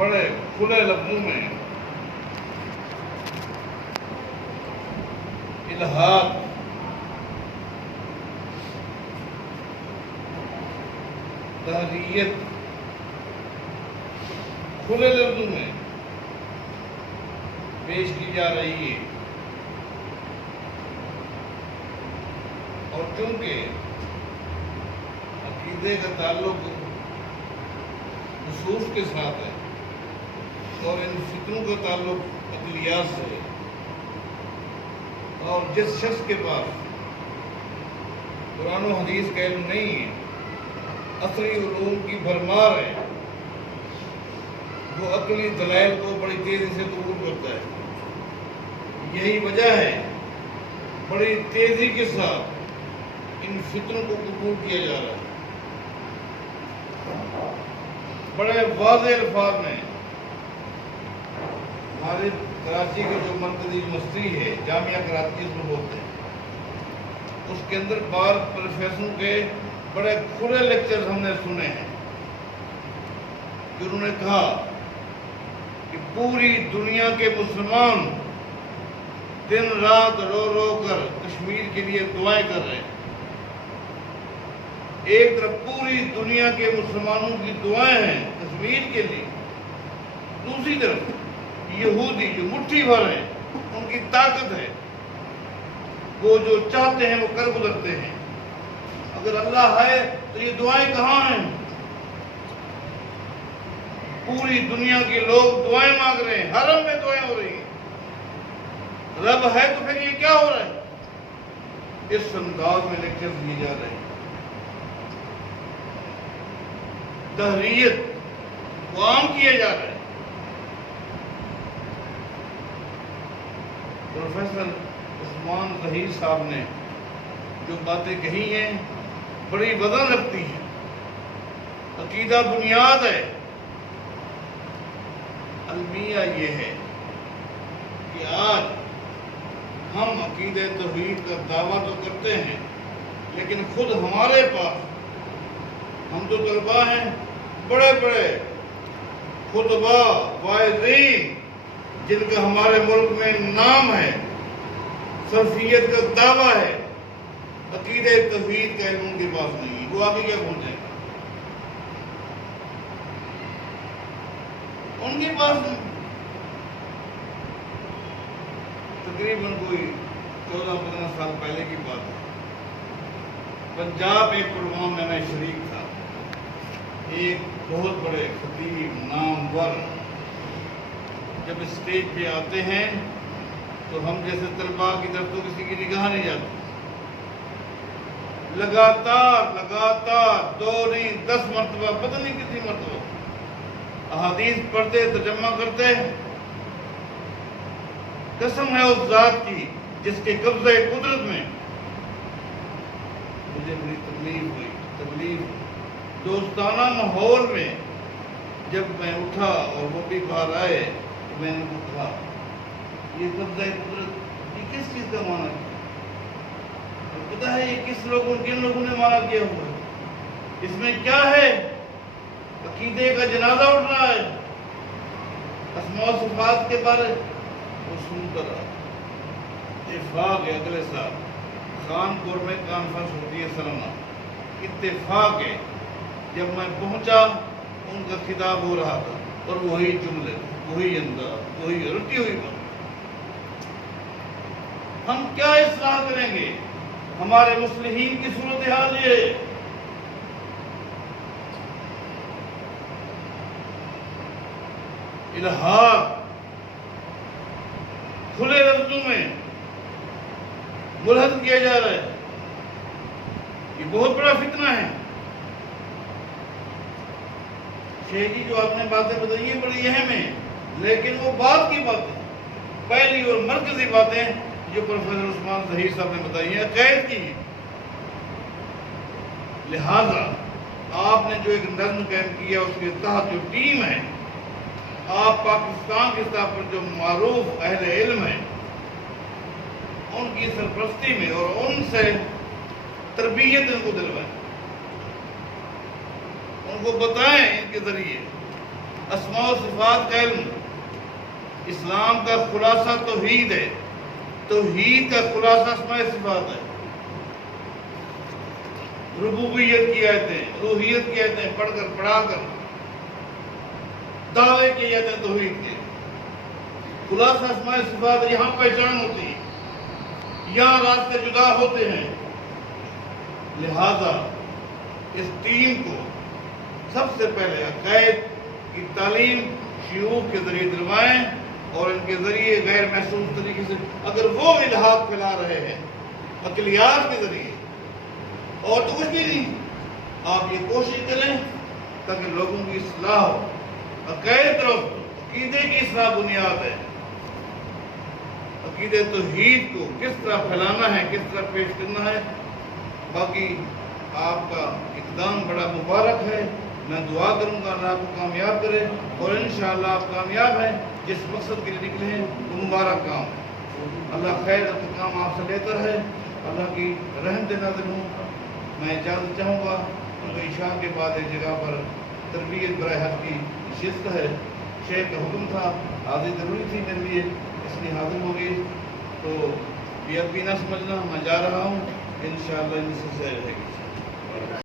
بڑے کھلے لفظوں میں الہاد، تحریت کھلے لفظوں میں پیش کی جا رہی ہے، اور چونکہ عقیدے کا تعلق نصوص کے ساتھ ہے اور ان فتنوں کا تعلق عقلیات سے ہے، اور جس شخص کے پاس قرآن و حدیث کا علم نہیں ہے، عصری علوم کی بھرمار ہے، وہ عقلی دلائل کو بڑی تیزی سے قبول کرتا ہے۔ یہی وجہ ہے بڑی تیزی کے ساتھ ان فتنوں کو قبول کیا جا رہا ہے۔ بڑے واضح الفاظ میں ہمارے کراچی کے جو مرکزی یونیورسٹی ہے، جامعہ کراچی اس میں بولتے ہیں، اس کے اندر بار پروفیسروں کے بڑے کھلے لیکچرز ہم نے سنے ہیں، جنہوں نے کہا کہ پوری دنیا کے مسلمان دن رات رو رو کر کشمیر کے لیے دعائیں کر رہے ہیں۔ ایک طرف پوری دنیا کے مسلمانوں کی دعائیں ہیں کشمیر کے لیے، دوسری طرف یہودی جو مٹھی بھر ہیں، ان کی طاقت ہے، وہ جو چاہتے ہیں وہ کر گزرتے ہیں۔ اگر اللہ ہے تو یہ دعائیں کہاں ہیں؟ پوری دنیا کے لوگ دعائیں مانگ رہے ہیں، حرم میں دعائیں ہو رہی ہیں۔ رب ہے تو پھر یہ کیا ہو رہا ہے؟ اس انداز میں لیکچر دیے جا رہے ہیں۔ تحریت کو عام کیا جا رہا ہے۔ پروفیسر عثمان ظہیر صاحب نے جو باتیں کہی ہیں بڑی وزن رکھتی ہیں۔ عقیدہ بنیاد ہے۔ المیہ یہ ہے کہ آج ہم عقیدہ توحید کا دعویٰ تو کرتے ہیں، لیکن خود ہمارے پاس ہم تو طلباء ہیں، بڑے بڑے خطباء واعظین جن کا ہمارے ملک میں نام ہے، سلفیت کا دعویٰ ہے، عقیدہ توحید کا علم ان کے پاس نہیں ہے، وہ آگے کیا پہنچے گا؟ ان کے پاس تقریباً کوئی 14-15 سال پہلے کی بات ہے، پنجاب ایک پروگرام میں شریک تھا۔ ایک بہت بڑے خطیب نامور جب اسٹیج پہ آتے ہیں تو ہم جیسے طلباء کی طرف تو کسی کی نگاہ نہیں جاتی، لگاتار 2 نہیں 10 مرتبہ، پتہ نہیں کتنی مرتبہ احادیث پڑھتے، ترجمہ کرتے۔ قسم ہے اس ذات کی جس کے قبضہ قدرت میں مجھے بڑی تکلیف دوستانہ ماحول میں جب میں اٹھا اور وہ بھی باہر آئے تو میں نے ان کو کہا، یہ قبضہ قدرت یہ کس چیز کا معنی ہے؟ اور پتہ ہے یہ کن لوگوں نے معنی کیا ہوا ہے؟ اس میں کیا ہے؟ عقیدے کا جنازہ اٹھ رہا ہے، اسماء و صفات کے بارے وہ سنتا رہا۔ اتفاق ہے اگلے سال خانپور میں کانفرنس ہوتی ہے سالانہ، اتفاق ہے جب میں پہنچا ان کا خطاب ہو رہا تھا اور وہی جملے، وہی انداز، وہی رٹی ہوئی بات۔ ہم کیا اصلاح کریں گے؟ ہمارے مصلحین کی صورتحال یہ ہے۔ الہاد کھلے لفظوں میں ملحد کیا جا رہا ہے، یہ بہت بڑا فتنہ ہے۔ شیخ جی جو آپ نے باتیں بتائی ہیں بڑی اہم ہیں، لیکن وہ بات کی باتیں، پہلی اور مرکزی باتیں جو پروفیسر عثمان ظہیر صاحب نے بتائی ہیں عقائد کی ہیں۔ لہذا آپ نے جو ایک نظم قائم کیا اس کے تحت جو ٹیم ہے، آپ پاکستان کے سطح پر جو معروف اہل علم ہیں ان کی سرپرستی میں اور ان سے تربیت ان کو دلوائیں، ان کو بتائیں ان کے ذریعے اسماء و صفات کا علم، اسلام کا خلاصہ توحید ہے، توحید کا خلاصہ اسماء و صفات ہے۔ ربوبیت کی آیتیں، الوہیت کی آیتیں پڑھا کر دعوے کیے جاتے ہیں توحید کے، خلاصہ اسماء و صفات، یہاں پہچان ہوتی ہے، یہاں راستے جدا ہوتے ہیں۔ لہذا اس ٹیم کو سب سے پہلے عقائد کی تعلیم شیوخ کے ذریعے دلوائیں، اور ان کے ذریعے غیر محسوس طریقے سے اگر وہ الہاد پھیلا رہے ہیں عقلیات کے ذریعے، اور تو کچھ بھی نہیں، آپ یہ کوشش کریں تاکہ لوگوں کی اصلاح ہو، عقائد درست، عقیدے کی اصلاح بنیاد ہے۔ عقیدہ توحید کو کس طرح پھیلانا ہے، کس طرح پیش کرنا ہے، باقی آپ کا اقدام بڑا مبارک ہے۔ میں دعا کروں گا اللہ آپ کو کامیاب کرے، اور انشاءاللہ آپ کامیاب ہیں، جس مقصد کے لیے نکلے ہیں وہ مبارک کام ہے۔ اللہ خیر کام آپ سے لیتا رہے، اللہ کی رحمت نازل ہوں۔ میں اجازت چاہوں گا، کیونکہ عشاء کے بعد ایک جگہ پر تربیت برائے حق کی نشست ہے، شیخ کا حکم تھا، حاضری ضروری تھی میرے لیے، اس لیے حاضر ہو گئی، تو بے ادبی نہ سمجھنا، میں جا رہا ہوں، انشاءاللہ ان سے رہے گی۔